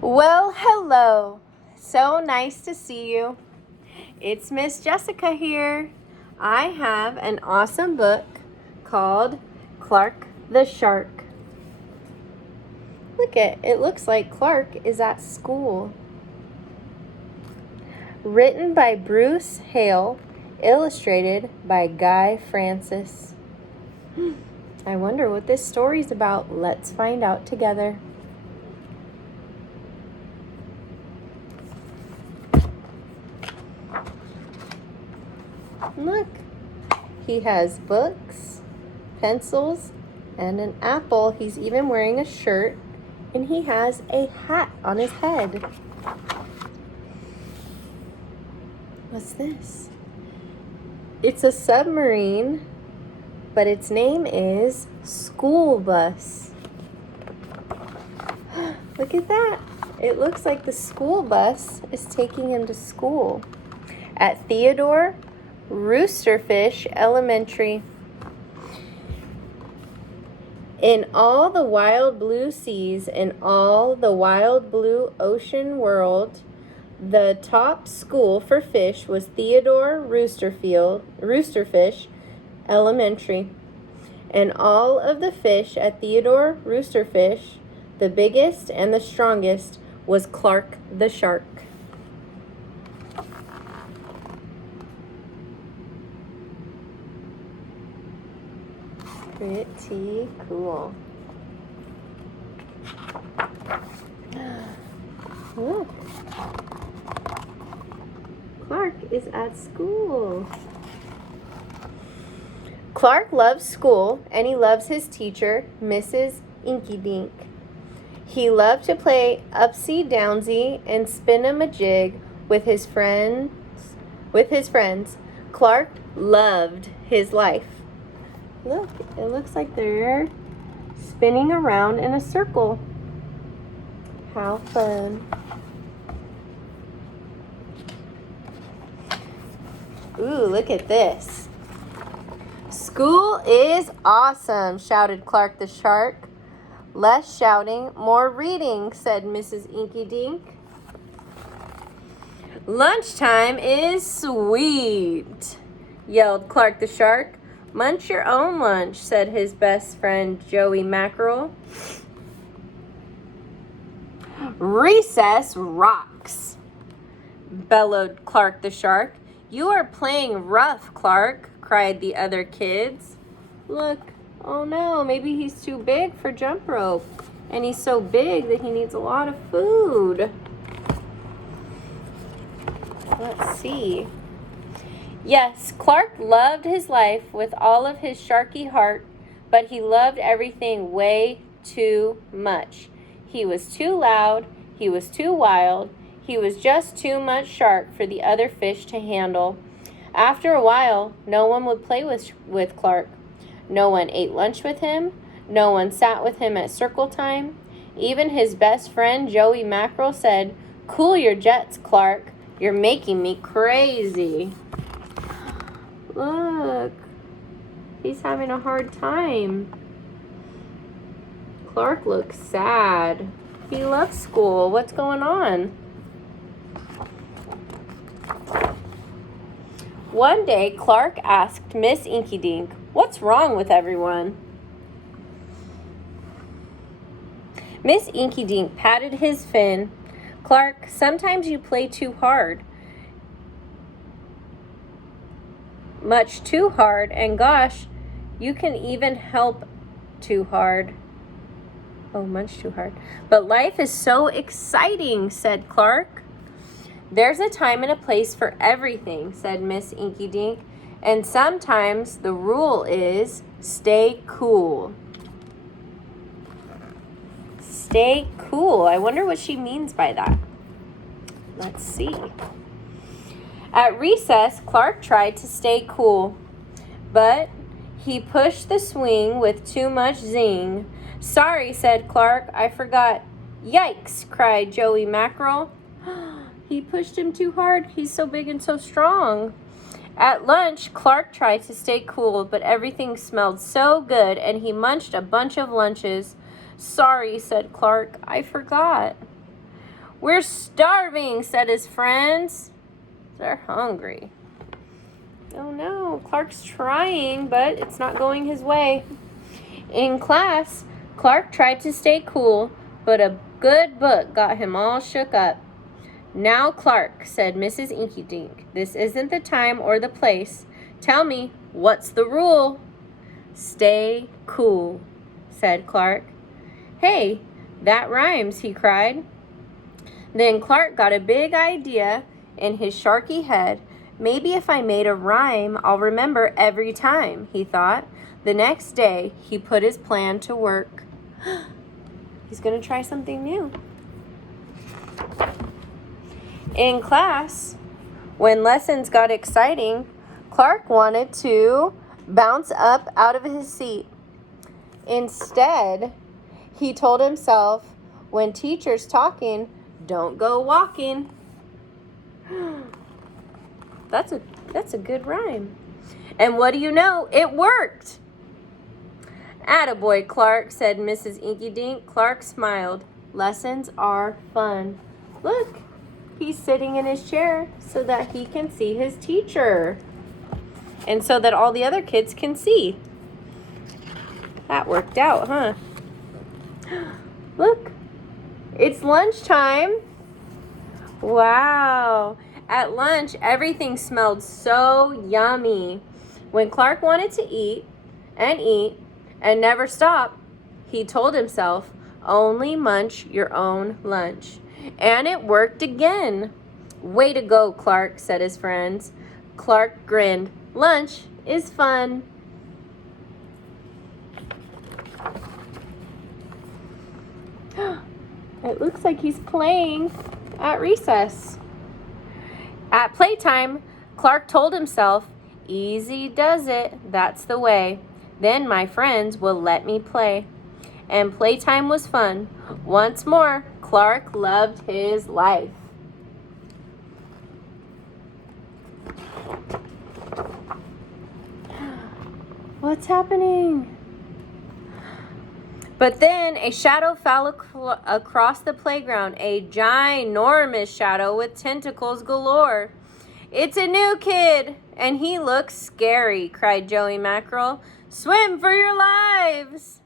Well, hello. So nice to see you. It's Miss Jessica here. I have an awesome book called Clark the Shark. It looks like Clark is at school. Written by Bruce Hale, illustrated by Guy Francis. I wonder what this story's about. Let's find out together. Look, he has books, pencils, and an apple. He's even wearing a shirt, and he has a hat on his head. What's this? It's a submarine, but its name is School Bus. Look at that. It looks like the school bus is taking him to school at Theodore Roosterfish Elementary. In all the wild blue seas, in all the wild blue ocean world, the top school for fish was Theodore Roosterfish Elementary. And all of the fish at Theodore Roosterfish, the biggest and the strongest was Clark the Shark. Pretty cool. Look. Clark is at school. Clark loves school, and he loves his teacher, Mrs. Inky Dink. He loved to play upsy-downsy and spin-a-majig with his friends. Clark loved his life. Look, it looks like they're spinning around in a circle. How fun. Ooh, look at this. School is awesome, shouted Clark the Shark. Less shouting, more reading, said Mrs. Inky Dink. Lunchtime is sweet, yelled Clark the Shark. Munch your own lunch, said his best friend Joey Mackerel. Recess rocks, bellowed Clark the Shark. You are playing rough, Clark, cried the other kids. Look, oh no, maybe he's too big for jump rope. And he's so big that he needs a lot of food. Let's see. Yes, Clark loved his life with all of his sharky heart, but he loved everything way too much. He was too loud, he was too wild, he was just too much shark for the other fish to handle. After a while, no one would play with Clark. No one ate lunch with him. No one sat with him at circle time. Even his best friend, Joey Mackerel, said, "Cool your jets, Clark. You're making me crazy." Look, he's having a hard time. Clark looks sad. He loves school. What's going on? One day, Clark asked Miss Inky Dink, "What's wrong with everyone?" Miss Inky Dink patted his fin. "Clark, sometimes you play too hard. Much too hard, and gosh, you can even help too hard." Oh, much too hard. "But life is so exciting," said Clark. "There's a time and a place for everything," said Miss Inky Dink. "And sometimes the rule is stay cool." Stay cool. I wonder what she means by that. Let's see. At recess, Clark tried to stay cool, but he pushed the swing with too much zing. "Sorry," said Clark, "I forgot." "Yikes," cried Joey Mackerel. He pushed him too hard. He's so big and so strong. At lunch, Clark tried to stay cool, but everything smelled so good, and he munched a bunch of lunches. "Sorry," said Clark, "I forgot." We're starving, said his friends. They're hungry. Oh no, Clark's trying, but it's not going his way. In class, Clark tried to stay cool, but a good book got him all shook up. Now, Clark, said Mrs. Inky Dink, this isn't the time or the place. Tell me, what's the rule? Stay cool, said Clark. Hey, that rhymes, he cried. Then Clark got a big idea in his sharky head. Maybe if I made a rhyme, I'll remember every time, he thought. The next day, he put his plan to work. He's going to try something new. In class, when lessons got exciting, Clark wanted to bounce up out of his seat. Instead, he told himself, when teacher's talking, don't go walking. That's a good rhyme. And what do you know? It worked. Attaboy, Clark, said Mrs. Inky Dink. Clark smiled. Lessons are fun. Look, he's sitting in his chair so that he can see his teacher. And so that all the other kids can see. That worked out, huh? Look, it's lunchtime. Wow. At lunch, everything smelled so yummy. When Clark wanted to eat and never stop, he told himself, only munch your own lunch. And it worked again. Way to go, Clark, said his friends. Clark grinned. Lunch is fun. It looks like he's playing at recess. At playtime, Clark told himself, easy does it, that's the way. Then my friends will let me play. And playtime was fun. Once more, Clark loved his life. What's happening? But then a shadow fell across the playground, a ginormous shadow with tentacles galore. It's a new kid, and he looks scary, cried Joey Mackerel. Swim for your lives!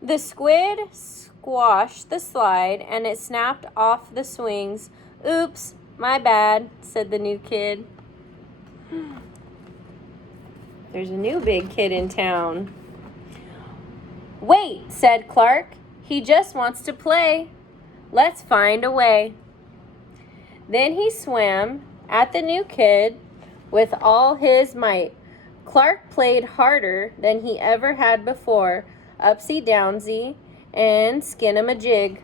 The squid squashed the slide, and it snapped off the swings. Oops, my bad, said the new kid. There's a new big kid in town. Wait, said Clark. He just wants to play. Let's find a way. Then he swam at the new kid with all his might. Clark played harder than he ever had before, upsy-downsy and skin-em-a-jig.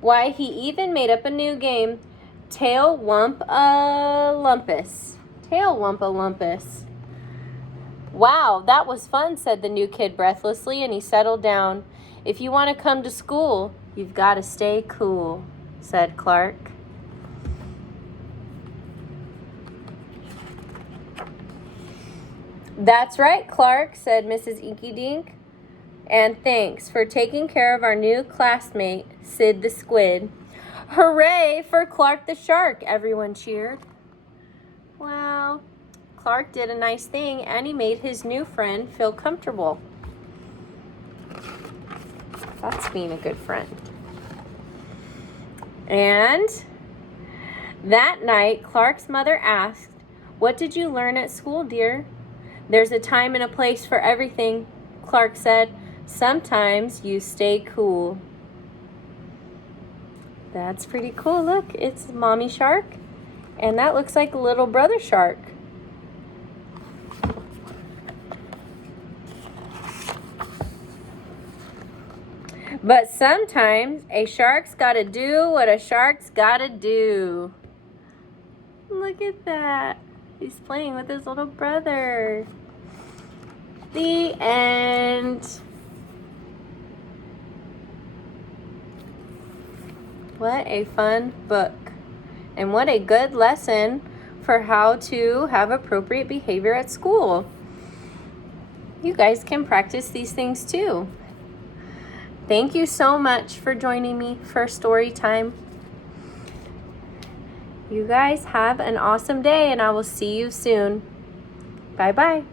Why, he even made up a new game, Tail-wump-a-lumpus. Tail-wump-a-lumpus. Wow, that was fun, said the new kid breathlessly, and he settled down. If you want to come to school, you've got to stay cool, said Clark. That's right, Clark, said Mrs. Inky Dink. And thanks for taking care of our new classmate, Sid the Squid. Hooray for Clark the Shark, everyone cheered. Wow. Clark did a nice thing, and he made his new friend feel comfortable. That's being a good friend. And that night, Clark's mother asked, "What did you learn at school, dear?" "There's a time and a place for everything," Clark said. "Sometimes you stay cool." That's pretty cool. Look, it's Mommy Shark, and that looks like a little brother shark. But sometimes a shark's gotta do what a shark's gotta do. Look at that. He's playing with his little brother. The end. What a fun book. And what a good lesson for how to have appropriate behavior at school. You guys can practice these things too. Thank you so much for joining me for story time. You guys have an awesome day, and I will see you soon. Bye-bye.